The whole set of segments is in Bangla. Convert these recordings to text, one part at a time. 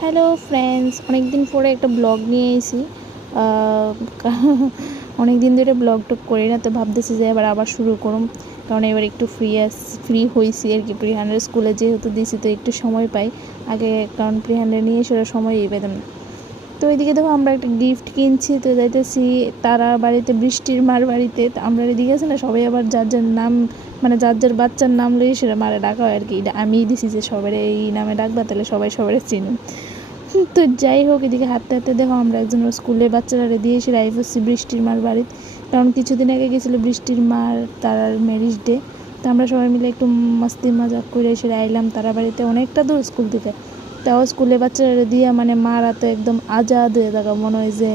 হ্যালো ফ্রেন্ডস, অনেক দিন পরে একটা ব্লগ নিয়ে এসেছি। অনেক দিন ধরে ব্লগ টক করি না, তো ভাবতেছি যে আবার শুরু করুম, কারণ এবার একটু ফ্রি হয়েছি আর কি। প্রিহানের স্কুলে যেহেতু দিছি তো একটু সময় পাই আগে, কারণ প্রিহানের নিয়ে সেটা সময়ই পেতাম না। তো ওইদিকে দেখো আমরা একটা গিফট কিনছি, তো যাইতেছি তারা বাড়িতে, বৃষ্টির মার বাড়িতে। তো আমরা এদিকে আছে না, সবাই আবার যার যার নাম, মানে যার যার বাচ্চার নাম লইয়ে সেটা মারে ডাকা হয় আর কি। এটা আমিই দিছি যে সবাই এই নামে ডাকবা, তাহলে সবাই সবাই চিনি। তো যাই হোক, এদিকে হাঁটতে হাঁটতে দেখো আমরা একজন স্কুলের বাচ্চারা দিয়ে এসে রাইভ হচ্ছি বৃষ্টির মার বাড়িতে, কারণ কিছুদিন আগে গেছিলো বৃষ্টির মার তার ম্যারিজ ডে। তো আমরা সবাই মিলে একটু মস্তি মজাক করে এসে আইলাম তারা বাড়িতে, অনেকটা দূর স্কুল থেকে। তাও স্কুলে বাচ্চারা দিয়ে মানে মারা তো একদম আজাদ হয়ে থাকা, মনে হয় যে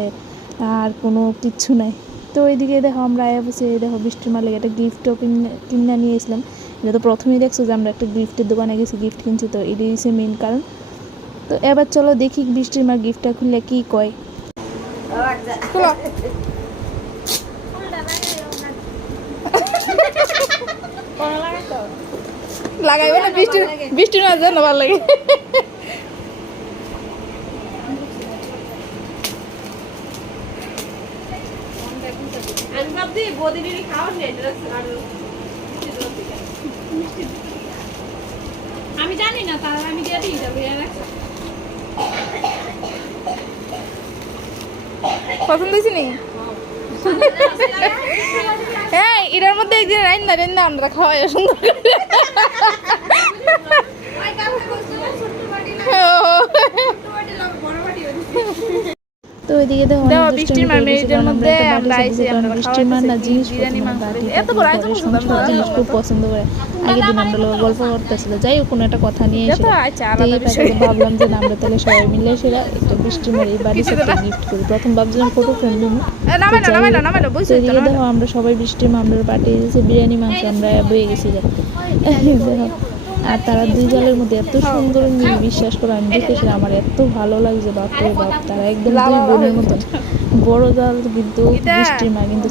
আর কোনো কিচ্ছু নাই। তো ওইদিকে দেখো আমরা আয়া বসে, দেখো বৃষ্টির মার লেগে একটা গিফটও কিনে নিয়ে এসলাম। এটা তো প্রথমেই দেখছো যে আমরা একটা গিফটের দোকানে গেছি, গিফট কিনছি, তো এটাই হচ্ছে মেন কারণ। তো এবার চলো দেখি বৃষ্টির মা গিফটটা খুললে কি কয়। লাগাইবে না বৃষ্টির মাঝে ভালো লাগে। আমি জানি না, তার আমি দিয়ে দিই যাবো। পছন্দ হয়েছে নি? হ্যাঁ, এটার মধ্যে একদিন রান্না আমরা খাওয়াই সুন্দর করে। তো ওইদিকে দেখো বৃষ্টির মার মেরিজের মধ্যে আমরা আইছি, বৃষ্টির মার না জিনিস এত বড় জিনিস খুব পছন্দ করে। আগের দিন আমরা গল্প করতেছিল, যাই হোক কোনো একটা কথা নিয়ে এসে ভাবলাম যে আমরা তাহলে সবাই মিলে সেটা একটা বৃষ্টির মার এই বাড়ির সাথে গিফট করি। প্রথম ভাবছিলাম ফটো ফ্রেম দিব। এদিকে দেখো আমরা সবাই বৃষ্টির মামলার পাঠিয়ে দিয়েছি বিরিয়ানি মাংস, আমরা বয়ে গেছি। দেখো আর তারা দুই জলের মধ্যে এত সুন্দর মিল, বিশ্বাস করো আমি দেখেছি আমার এত ভালো লাগছে, বাপরে বাপ। তারা একদম দুই বোনের মতন। বড় জাল কিন্তু বৃষ্টির মা, কিন্তু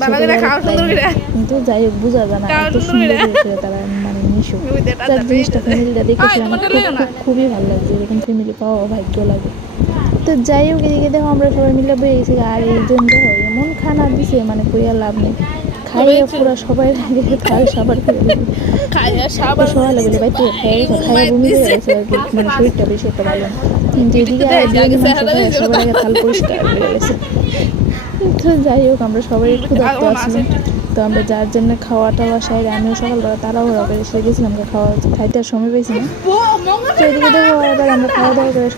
কিন্তু যাই হোক বোঝা যায় না এত সুন্দর হয়েছে তারা, মানে মিশুক। তার জিনিসটা ফ্যামিলিটা দেখেছি আমার খুবই ভালো লাগছে, এরকম ফ্যামিলি পাওয়া ভাগ্য লাগে। তো যাই হোক, এদিকে দেখো আমরা সবাই মিলে বয়ে গেছি। আর এই জন্য দেখো এমন খানা দিছে, মানে কইয়া লাভ নেই। খাইয়ে পুরো সবাই লাগে খাই সাবার করে সবাই লাগে ভাই, তো খাইয়া বমি হয়ে গেছে আর কি, মানে শরীরটা বেশি একটা ভালো না। কিন্তু এদিকে সবার আগে থাল পরিষ্কার হয়ে গেছে। তো যাই হোক আমরা সবাই একটু দেখতে আসলাম, তো আমরা যার জন্য খাওয়া টাওয়া সাইড, আমিও সকালবেলা তাড়াহুড়া করে এসে গেছিলাম, খাইতে আর সময় পেয়েছি না। তো এদিকে দেখো এবার আমরা খাওয়া দাওয়া করে